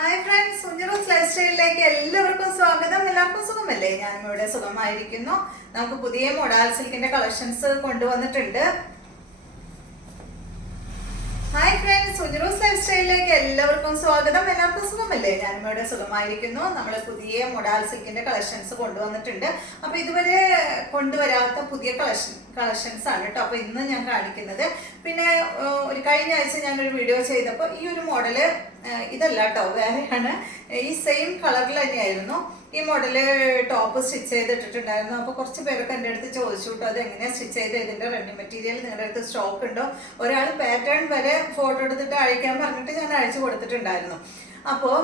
Hi friends, സുഞ്ഞറൂസ് life സ്റ്റൈലിലേക്ക് എല്ലാവർക്കും സ്വാഗതം. എല്ലാവർക്കും സുഖമല്ലേ? ഞാനും ഇവിടെ സുഖമായിരിക്കുന്നു. നമുക്ക് പുതിയ മോഡൽ സിൽക്കിന്റെ കളക്ഷൻസ് കൊണ്ടുവന്നിട്ടുണ്ട്. ഹായ് ഫ്രണ്ട്സ്, സുഞ്ഞറൂസ് ലൈഫ് സ്റ്റൈലിലേക്ക് എല്ലാവർക്കും സ്വാഗതം. എല്ലാവർക്കും സുഖമല്ലേ? ഞാനും ഇവിടെ സുഖമായിരിക്കുന്നു. നമ്മൾ പുതിയ മോഡൽ സിൽക്കിന്റെ കളക്ഷൻസ് കൊണ്ടുവന്നിട്ടുണ്ട്. അപ്പൊ ഇതുവരെ കൊണ്ടുവരാത്ത പുതിയ കളക്ഷൻസ് ആണ് കേട്ടോ. അപ്പൊ ഇന്ന് ഞാൻ കാണിക്കുന്നത്, പിന്നെ ഒരു കഴിഞ്ഞ ആഴ്ച ഞാനൊരു വീഡിയോ ചെയ്തപ്പോൾ ഈ ഒരു മോഡല് ഇതല്ല കേട്ടോ, വേറെയാണ്. ഈ സെയിം കളറിൽ തന്നെയായിരുന്നു ഈ മോഡല് ടോപ്പ് സ്റ്റിച്ച് ചെയ്തിട്ടുണ്ടായിരുന്നു. അപ്പോൾ കുറച്ച് പേരൊക്കെ എൻ്റെ അടുത്ത് ചോദിച്ചു കേട്ടോ, അത് എങ്ങനെയാണ് സ്റ്റിച്ച് ചെയ്ത്, ഇതിൻ്റെ റെഡി മെറ്റീരിയൽ നിങ്ങളുടെ അടുത്ത് സ്റ്റോക്ക് ഉണ്ടോ? ഒരാൾ പാറ്റേൺ വരെ ഫോട്ടോ എടുത്തിട്ട് അയക്കാൻ പറഞ്ഞിട്ട് ഞാൻ അയച്ചു കൊടുത്തിട്ടുണ്ടായിരുന്നു. അപ്പോൾ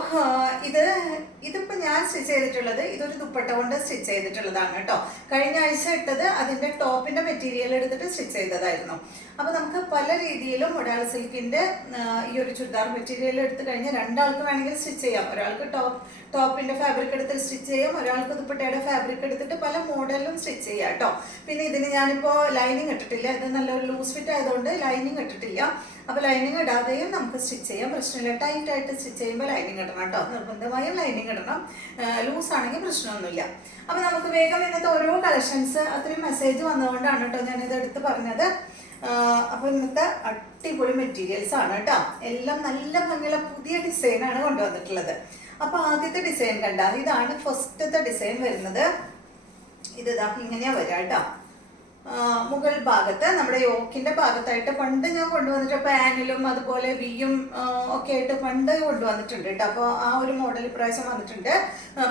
ഇതിപ്പോൾ ഞാൻ സ്റ്റിച്ച് ചെയ്തിട്ടുള്ളത് ഇതൊരു ദുപ്പട്ട കൊണ്ട് സ്റ്റിച്ച് ചെയ്തിട്ടുള്ളതാണ് കേട്ടോ. കഴിഞ്ഞ ആഴ്ച ഇട്ടത് അതിൻ്റെ ടോപ്പിൻ്റെ മെറ്റീരിയൽ എടുത്തിട്ട് സ്റ്റിച്ച് ചെയ്തതായിരുന്നു. അപ്പോൾ നമുക്ക് പല രീതിയിലും മോഡൽ സിൽക്കിൻ്റെ ഈ ഒരു ചുരിദാർ മെറ്റീരിയൽ എടുത്തു കഴിഞ്ഞാൽ രണ്ടാൾക്ക് വേണമെങ്കിൽ സ്റ്റിച്ച് ചെയ്യാം. ഒരാൾക്ക് ടോപ്പിൻ്റെ ഫാബ്രിക് എടുത്ത് സ്റ്റിച്ച് ചെയ്യാം, ഒരാൾക്ക് ദുപ്പട്ടയുടെ ഫാബ്രിക് എടുത്തിട്ട് പല മോഡലിലും സ്റ്റിച്ച് ചെയ്യാം കേട്ടോ. പിന്നെ ഇതിന് ഞാനിപ്പോൾ ലൈനിങ് ഇട്ടിട്ടില്ല, ഇത് നല്ലൊരു ലൂസ് ഫിറ്റ് ആയതുകൊണ്ട് ലൈനിങ് ഇട്ടിട്ടില്ല. അപ്പോൾ ലൈനിങ് ഇടാതെയും നമുക്ക് സ്റ്റിച്ച് ചെയ്യാം, പ്രശ്നമില്ല. ടൈറ്റ് ആയിട്ട് സ്റ്റിച്ച് ചെയ്യുമ്പോൾ ലൈനിങ് ഇടണം കേട്ടോ, നിർബന്ധമായും ലൈനിങ് ഇടണം. ലൂസ് ആണെങ്കിൽ പ്രശ്നമൊന്നുമില്ല. അപ്പോൾ നമുക്ക് വേഗം ഇന്നത്തെ ഓരോ കളക്ഷൻസ് അത്രയും മെസ്സേജ് വന്നതുകൊണ്ടാണ് കേട്ടോ ഞാനിത് എടുത്ത് പറഞ്ഞത്. അപ്പോൾ ഇന്നത്തെ അടിപൊളി മെറ്റീരിയൽസ് ആണ് കേട്ടോ. എല്ലാം നല്ല ഭംഗിയുള്ള പുതിയ ഡിസൈനാണ് കൊണ്ടുവന്നിട്ടുള്ളത്. അപ്പോൾ ആദ്യത്തെ ഡിസൈൻ കണ്ട, ഇതാണ് ഫസ്റ്റത്തെ ഡിസൈൻ വരുന്നത്. ഇതാ ഇങ്ങനെയാ വരിക കേട്ടോ. മുകൾ ഭാഗത്ത് നമ്മുടെ യോക്കിന്റെ ഭാഗത്തായിട്ട് പണ്ട് ഞാൻ കൊണ്ടുവന്നിട്ട് പാനിലും അതുപോലെ വിയും ഒക്കെ ആയിട്ട് പണ്ട് കൊണ്ടുവന്നിട്ടുണ്ട് കേട്ടോ. അപ്പോൾ ആ ഒരു മോഡൽ ഇപ്രാവശ്യം വന്നിട്ടുണ്ട്.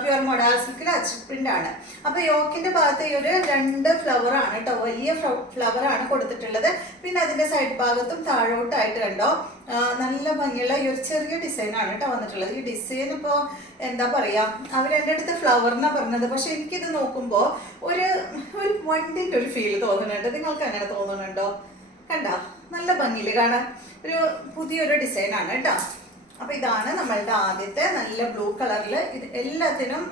പ്യുവർ മോഡൽ സിൽക്കിൽ അച്ചിട്ട് പ്രിന്റ് ആണ്. അപ്പോൾ യോക്കിന്റെ ഭാഗത്ത് ഈ ഒരു 2 ഫ്ലവർ ആണ് കേട്ടോ, വലിയ ഫ്ലവർ ആണ് കൊടുത്തിട്ടുള്ളത്. പിന്നെ അതിന്റെ സൈഡ് ഭാഗത്തും താഴോട്ടായിട്ട് കണ്ടോ നല്ല ഭംഗിയുള്ള ഈ ഒരു ചെറിയ ഡിസൈൻ ആണ് കേട്ടോ വന്നിട്ടുള്ളത്. ഈ ഡിസൈൻ ഇപ്പോൾ എന്താ പറയാ, അവരെൻ്റെ അടുത്ത് ഫ്ലവറിനാ പറഞ്ഞത്, പക്ഷെ എനിക്കിത് നോക്കുമ്പോൾ ഒരു വണ്ടിൻ്റെ ഒരു ഫീൽ തോന്നുന്നുണ്ട്. നിങ്ങൾക്ക് അങ്ങനെ തോന്നുന്നുണ്ടോ? കണ്ട നല്ല ഭംഗിയിൽ കാണാൻ ഒരു പുതിയൊരു ഡിസൈൻ ആണ് കേട്ടോ. അപ്പോൾ ഇതാണ് നമ്മളുടെ ആദ്യത്തെ നല്ല ബ്ലൂ കളറിൽ. ഇത് എല്ലാത്തിനും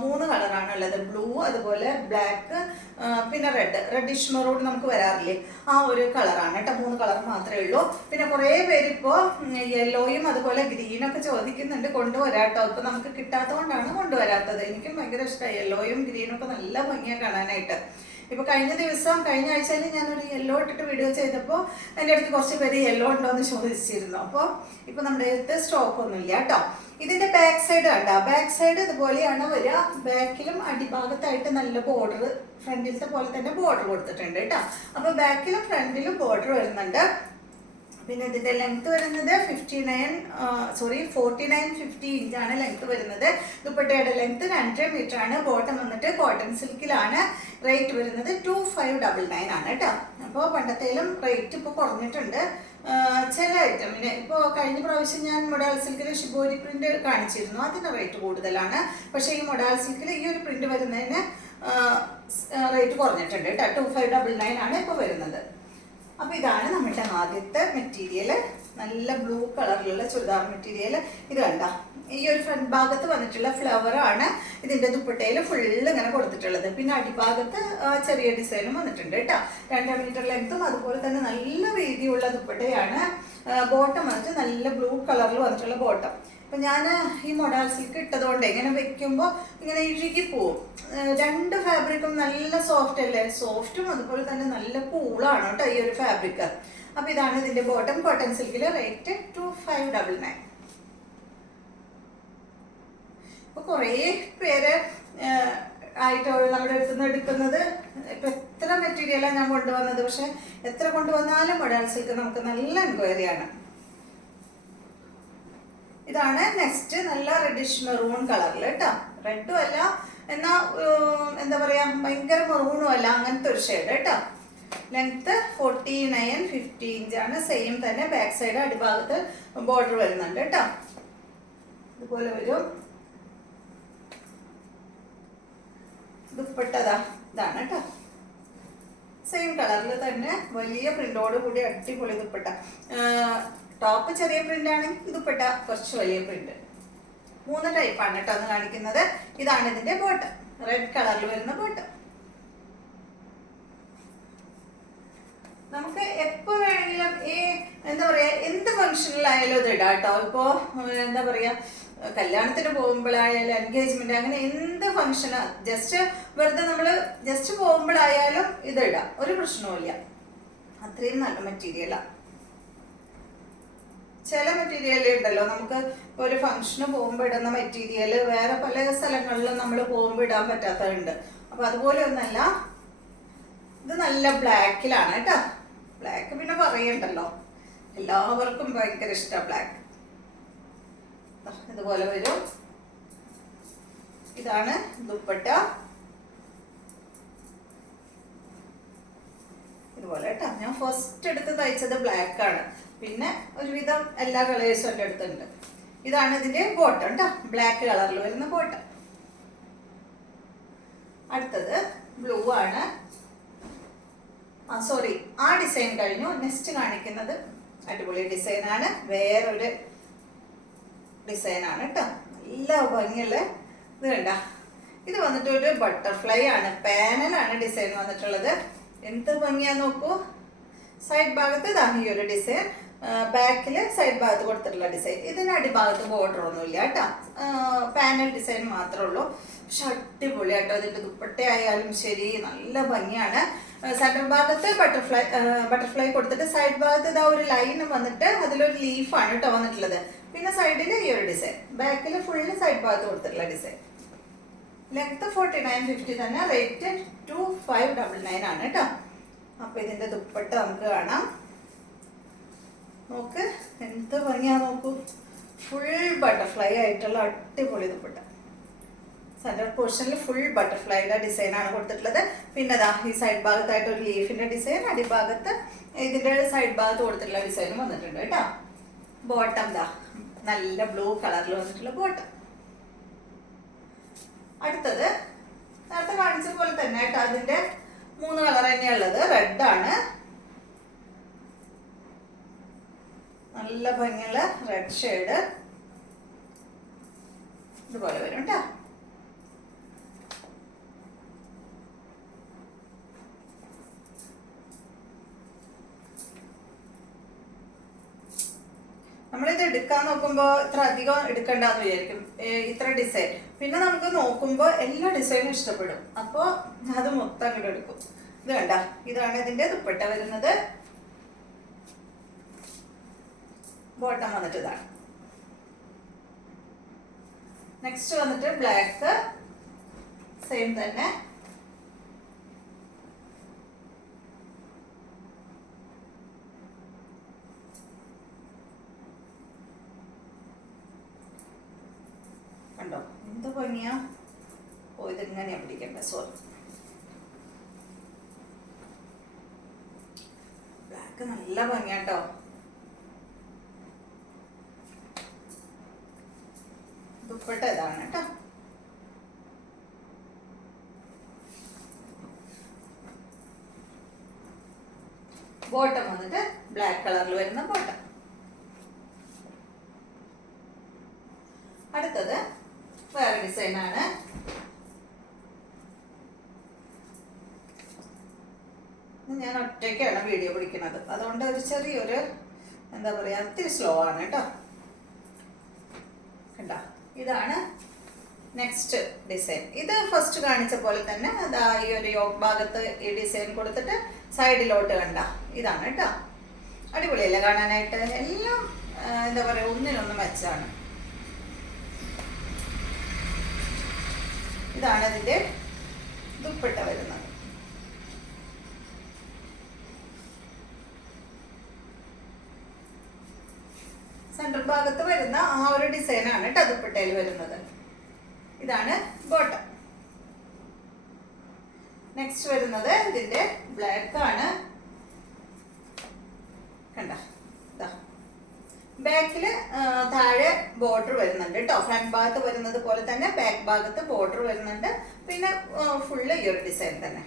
3 കളറാണ് ഉള്ളത്. ബ്ലൂ, അതുപോലെ ബ്ലാക്ക്, പിന്നെ റെഡിഷ് മെറൂൺ നമുക്ക് വരാറില്ലേ, ആ ഒരു കളറാണ് കേട്ടോ. 3 കളർ മാത്രമേ ഉള്ളൂ. പിന്നെ കുറേ പേരിപ്പോൾ യെല്ലോയും അതുപോലെ ഗ്രീനൊക്കെ ചോദിക്കുന്നുണ്ട്, കൊണ്ടുവരാട്ടോ. ഇപ്പോൾ നമുക്ക് കിട്ടാത്തത് കൊണ്ടാണ് കൊണ്ടുവരാത്തത്. എനിക്കും ഭയങ്കര ഇഷ്ടമായി യെല്ലോയും ഗ്രീനും ഒക്കെ, നല്ല ഭംഗിയാണ് കാണാനായിട്ട്. ഇപ്പോൾ കഴിഞ്ഞ ആഴ്ചയിൽ ഞാനൊരു യെല്ലോ ഇട്ടിട്ട് വീഡിയോ ചെയ്തപ്പോൾ എൻ്റെ അടുത്ത് കുറച്ച് പേര് യെല്ലോ ഉണ്ടോ എന്ന് ചോദിച്ചിരുന്നു. അപ്പോൾ ഇപ്പോൾ നമ്മുടെ അടുത്ത് സ്റ്റോക്ക് ഒന്നുമില്ല കേട്ടോ. ഇതിൻ്റെ ബാക്ക് സൈഡ് കണ്ടോ, ബാക്ക് സൈഡ് ഇതുപോലെയാണ് വരിക. ബാക്കിലും അടിഭാഗത്തായിട്ട് നല്ല ബോർഡർ, ഫ്രണ്ടിലത്തെ പോലെ തന്നെ ബോർഡർ കൊടുത്തിട്ടുണ്ട് കേട്ടോ. അപ്പോൾ ബാക്കിലും ഫ്രണ്ടിലും ബോർഡർ വരുന്നുണ്ട്. പിന്നെ ഇതിൻ്റെ ലെങ്ത് വരുന്നത് 49-50 ഇഞ്ചാണ് ലെങ്ത് വരുന്നത്. ദുപ്പട്ടയുടെ ലെങ്ത് 2.5 മീറ്റർ ആണ്. ബോട്ടം വന്നിട്ട് കോട്ടൺ സിൽക്കിലാണ്. റേറ്റ് വരുന്നത് 2599 ആണ് കേട്ടോ. അപ്പോൾ പണ്ടത്തേലും റേറ്റ് ഇപ്പോൾ കുറഞ്ഞിട്ടുണ്ട് ചില ഐറ്റമിന്. ഇപ്പോൾ കഴിഞ്ഞ പ്രാവശ്യം ഞാൻ മോഡൽ സിൽക്കിൽ ഷിബോരി പ്രിന്റ് കാണിച്ചിരുന്നു, അതിന് റേറ്റ് കൂടുതലാണ്. പക്ഷേ ഈ മോഡൽ സിൽക്കിൽ ഈ ഒരു പ്രിന്റ് വരുന്നതിന് റേറ്റ് കുറഞ്ഞിട്ടുണ്ട് കേട്ടോ. 2599 ആണ് ഇപ്പോൾ വരുന്നത്. അപ്പോൾ ഇതാണ് നമ്മുടെ ആദ്യത്തെ മെറ്റീരിയൽ, നല്ല ബ്ലൂ കളറിലുള്ള ചുരിദാർ മെറ്റീരിയൽ. ഇത് കണ്ട ഈ ഒരു ഫ്രണ്ട് ഭാഗത്ത് വന്നിട്ടുള്ള ഫ്ലവർ ആണ് ഇതിൻ്റെ ദുപ്പട്ടയിൽ ഫുള്ള് ഇങ്ങനെ കൊടുത്തിട്ടുള്ളത്. പിന്നെ അടിഭാഗത്ത് ചെറിയ ഡിസൈനും വന്നിട്ടുണ്ട് കേട്ടോ. 2 മീറ്റർ ലെങ്ത്തും അതുപോലെ തന്നെ നല്ല വീതിയുള്ള ദുപ്പട്ടയാണ്. ബോട്ടം വന്നിട്ട് നല്ല ബ്ലൂ കളറിൽ വന്നിട്ടുള്ള ബോട്ടം. അപ്പം ഞാൻ ഈ മോഡൽ സിൽക്ക് ഇട്ടതുകൊണ്ട് ഇങ്ങനെ വെക്കുമ്പോൾ ഇങ്ങനെ ഇഴുകി പോവും. 2 ഫാബ്രിക്കും നല്ല സോഫ്റ്റ് അല്ലേ, സോഫ്റ്റും അതുപോലെ തന്നെ നല്ല കൂളാണ് കേട്ടോ ഈ ഒരു ഫാബ്രിക്. അപ്പം ഇതാണ് ഇതിൻ്റെ ബോട്ടം. കോട്ടൺ സിൽക്കിൽ റേറ്റ് 2599. അപ്പോൾ കുറേ പേര് ആയിട്ട് നമ്മുടെ അടുത്ത് നിന്ന് എടുക്കുന്നത്. ഇപ്പം എത്ര മെറ്റീരിയലാണ് ഞാൻ കൊണ്ടുവന്നത്, പക്ഷെ എത്ര കൊണ്ടുവന്നാലും മോഡൽ സിൽക്ക് നമുക്ക് നല്ല എൻക്വയറിയാണ്. ഇതാണ് നെക്സ്റ്റ്, നല്ല റെഡിഷ് മെറൂൺ കളറിൽ കേട്ടോ. റെഡും അല്ല എന്നാൽ എന്താ പറയുക, ഭയങ്കര മെറൂണും അല്ല, അങ്ങനത്തെ ഒരു ഷെയ്ഡ് കേട്ടോ. ലെങ്ത്ത് 49-50 ഇഞ്ചാണ്. സെയിം തന്നെ ബാക്ക് സൈഡ് അടിഭാഗത്ത് ബോർഡർ വരുന്നുണ്ട് കേട്ടോ. ഇതുപോലെ വരും. ദുപ്പട്ടതാ ഇതാണ് കേട്ടോ, സെയിം കളറിൽ തന്നെ വലിയ പ്രിന്റോട് കൂടി അടിപൊളി ദുപ്പട്ട. ടോപ്പ് ചെറിയ പ്രിന്റ് ആണെങ്കിൽ ദുപ്പട്ട കുറച്ച് വലിയ പ്രിന്റ്. 3 ടൈപ്പാണ് കേട്ടോ ഒന്ന് കാണിക്കുന്നത്. ഇതാണ് ഇതിന്റെ ബോട്ടം, റെഡ് കളറിൽ വരുന്ന ബോട്ടം. നമുക്ക് എപ്പോ വേണമെങ്കിലും ഈ എന്താ പറയാ എന്ത് ഫംഗ്ഷനിലായാലും ഇത് ഇടാം കേട്ടോ. ഇപ്പോ എന്താ പറയാ കല്യാണത്തിന് പോകുമ്പോഴായാലും എൻഗേജ്മെന്റ് അങ്ങനെ എന്ത് ഫംഗ്ഷന് ജസ്റ്റ് വെറുതെ നമ്മള് ജസ്റ്റ് പോകുമ്പോഴായാലും ഇത് ഇടാം, ഒരു പ്രശ്നവുമില്ല. അത്രയും നല്ല മെറ്റീരിയലാണ്. ചില മെറ്റീരിയൽ ഉണ്ടല്ലോ നമുക്ക് ഒരു ഫംഗ്ഷന് പോകുമ്പോൾ ഇടുന്ന മെറ്റീരിയൽ വേറെ പല സ്ഥലങ്ങളിലും നമ്മൾ പോകുമ്പോൾ ഇടാൻ പറ്റാത്തതുണ്ട്. അപ്പൊ അതുപോലെ ഒന്നല്ല, ഇത് നല്ല ബ്ലാക്കിലാണ് കേട്ടോ. ബ്ലാക്ക് പിന്നെ പറയണ്ടല്ലോ, എല്ലാവർക്കും ഭയങ്കര ഇഷ്ടമാണ് ബ്ലാക്ക്. ഇതുപോലെ വരും. ഇതാണ് ദുപ്പട്ട. ഇതുപോലെ കേട്ടോ. ഞാൻ ഫസ്റ്റ് എടുത്ത് തയ്ച്ചത് ബ്ലാക്ക് ആണ്, പിന്നെ ഒരുവിധം എല്ലാ കളേഴ്സും എൻ്റെ അടുത്തുണ്ട്. ഇതാണ് ഇതിന്റെ ബോട്ടം കേട്ടോ, ബ്ലാക്ക് കളറിൽ വരുന്ന ബോട്ടം. അടുത്തത് ബ്ലൂ ആണ്. സോറി, ആ ഡിസൈൻ കഴിഞ്ഞു. നെക്സ്റ്റ് കാണിക്കുന്നത് അടിപൊളി ഡിസൈനാണ്, വേറൊരു ഡിസൈനാണ് കേട്ടോ. നല്ല ഭംഗിയുള്ള ഇത് കണ്ട. ഇത് വന്നിട്ട് ഒരു ബട്ടർഫ്ലൈ ആണ്, പാനലാണ് ഡിസൈൻ വന്നിട്ടുള്ളത്. എന്ത് ഭംഗിയാ നോക്കൂ. സൈഡ് ഭാഗത്ത് ഇതാണ് ഈ ഒരു ഡിസൈൻ, ബാക്കില് സൈഡ് ഭാഗത്ത് കൊടുത്തിട്ടുള്ള ഡിസൈൻ. ഇതിന് അടിഭാഗത്ത് ബോർഡർ ഒന്നുമില്ല കേട്ടോ, പാനൽ ഡിസൈൻ മാത്രമേ ഉള്ളൂ. പക്ഷെ അടിപൊളിയാട്ടോ. ഇതിന്റെ ദുപ്പട്ട ആയാലും ശരി നല്ല ഭംഗിയാണ്. സെന്റർ ഭാഗത്ത് ബട്ടർഫ്ലൈ കൊടുത്തിട്ട് സൈഡ് ഭാഗത്ത് ഇതാ ഒരു ലൈൻ വന്നിട്ട് അതിലൊരു ലീഫാണ് കേട്ടോ വന്നിട്ടുള്ളത്. പിന്നെ സൈഡിൽ ഈ ഒരു ഡിസൈൻ, ബാക്കിൽ ഫുള്ള് സൈഡ് ഭാഗത്ത് കൊടുത്തിട്ടുള്ള ഡിസൈൻ. ലെങ്ത് 4950 തന്നെ, റേറ്റ് 2599 ആണ് കേട്ടോ. അപ്പൊ ഇതിന്റെ ദുപ്പട്ട നമുക്ക് കാണാം. നോക്ക് എന്ത് ഭംഗിയാ നോക്കൂ. ഫുൾ ബട്ടർഫ്ലൈ ആയിട്ടുള്ള അടിപൊളി ദുപ്പട്ട. സെന്റർ പോർഷനിൽ ഫുൾ ബട്ടർഫ്ലൈയുടെ ഡിസൈൻ ആണ് കൊടുത്തിട്ടുള്ളത്. പിന്നെ ദാ ഈ സൈഡ് ഭാഗത്തായിട്ട് ഒരു ലീഫിന്റെ ഡിസൈൻ, അടിഭാഗത്ത് ഇതിന്റെ സൈഡ് ഭാഗത്ത് കൊടുത്തിട്ടുള്ള ഡിസൈനും വന്നിട്ടുണ്ട് കേട്ടോ. ബോട്ടം ദാ നല്ല ബ്ലൂ കളറിൽ വന്നിട്ടുള്ള ബോട്ടം. അടുത്തത് നേരത്തെ കാണിച്ച പോലെ തന്നെ കേട്ടോ, അതിന്റെ 3 കളർ തന്നെയുള്ളത്. റെഡ് ആണ്, നല്ല ഭംഗിയുള്ള റെഡ് ഷെയ്ഡ്. ഇതുപോലെ വരും കേട്ടോ. നമ്മളിത് എടുക്കാൻ നോക്കുമ്പോൾ ഇത്ര അധികം എടുക്കണ്ടെന്ന് വിചാരിക്കും, ഇത്ര ഡിസൈൻ. പിന്നെ നമുക്ക് നോക്കുമ്പോൾ എല്ലാ ഡിസൈനും ഇഷ്ടപ്പെടും, അപ്പോൾ അത് മൊത്തം അങ്ങോട്ട് എടുക്കും. ഇത് കണ്ട, ഇതാണ് ഇതിന്റെ ദുപ്പട്ട വരുന്നത്. ബോട്ടം വന്നിട്ട് ഇതാണ്. നെക്സ്റ്റ് വന്നിട്ട് ബ്ലാക്ക്, സെയിം തന്നെ. കണ്ടോ എന്ത് ഭംഗിയാ. ഓ ഇതിങ്ങനെയാ പിടിക്കണ്ട, സോറി. ബ്ലാക്ക് നല്ല ഭംഗിയാട്ടോ. ദുപ്പട്ട ഇതാണ് കേട്ടോ. ബോട്ടം വന്നിട്ട് ബ്ലാക്ക് കളറിൽ വരുന്ന ബോട്ടം. അടുത്തത് വേറെ ഡിസൈൻ ആണ്. ഞാൻ ഒറ്റയ്ക്കാണ് വീഡിയോ പിടിക്കുന്നത്, അതുകൊണ്ട് ഒരു ചെറിയൊരു എന്താ പറയാ ഇത്തിരി സ്ലോ ആണ് കേട്ടോ. കണ്ട, ഇതാണ് നെക്സ്റ്റ് ഡിസൈൻ. ഇത് ഫസ്റ്റ് കാണിച്ച പോലെ തന്നെ അതാ ഈ ഒരു യോക്ക് ഭാഗത്ത് ഈ ഡിസൈൻ കൊടുത്തിട്ട് സൈഡിലോട്ട് കണ്ട, ഇതാണ് കേട്ടോ. അടിപൊളിയല്ലേ കാണാനായിട്ട്. എല്ലാം എന്താ പറയാ ഒന്നിനൊന്ന് മെച്ചാണ്. ഇതാണ് ഇതിന്റെ ദുപ്പട്ട വരുന്നത്. സെൻട്രൽ ഭാഗത്ത് വരുന്ന ആ ഒരു ഡിസൈൻ ആണ് കേട്ടോ ദുപ്പട്ടയിൽ വരുന്നത്. ഇതാണ് ബോട്ടം. നെക്സ്റ്റ് വരുന്നത് ഇതിന്റെ ബ്ലാക്ക് ആണ്. കണ്ട, ബാക്കില് താഴെ ബോർഡർ വരുന്നുണ്ട് കേട്ടോ. ഫ്രണ്ട് ഭാഗത്ത് വരുന്നത് പോലെ തന്നെ ബാക്ക് ഭാഗത്ത് ബോർഡർ വരുന്നുണ്ട്. പിന്നെ ഫുള്ള് ഈ ഒരു ഡിസൈൻ തന്നെ.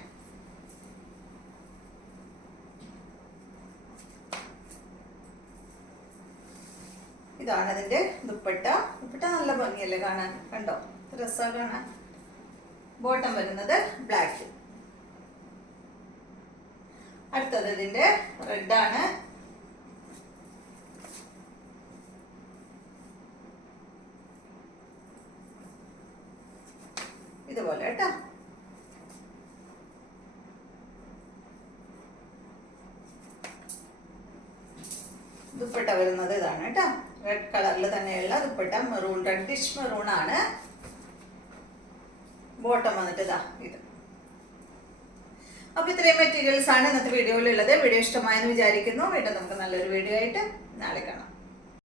ഇതാണ് അതിന്റെ ദുപ്പട്ട. ദുപ്പട്ട നല്ല ഭംഗിയല്ലേ കാണാൻ, കണ്ടോ രസാ കാണാൻ. ബോട്ടം വരുന്നത് ബ്ലാക്ക്. അടുത്തത് ഇതിന്റെ റെഡാണ്. ഇതുപോലെ കേട്ടോ. ദുപ്പട്ട വരുന്നത് ഇതാണ് കേട്ടോ. റെഡ് കളറിൽ തന്നെയുള്ള ദുപ്പട്ട, മെറൂൺ, റെഡിഷ് മെറൂൺ ആണ്. ബോട്ടം വന്നിട്ട് ഇതാ ഇത്. അപ്പൊ ഇത്രയും മെറ്റീരിയൽസ് ആണ് ഇന്നത്തെ വീഡിയോയിലുള്ളത്. വീഡിയോ ഇഷ്ടമായെന്ന് വിചാരിക്കുന്നു. വീണ്ടും നമുക്ക് നല്ലൊരു വീഡിയോ ആയിട്ട് നാളെ കാണാം.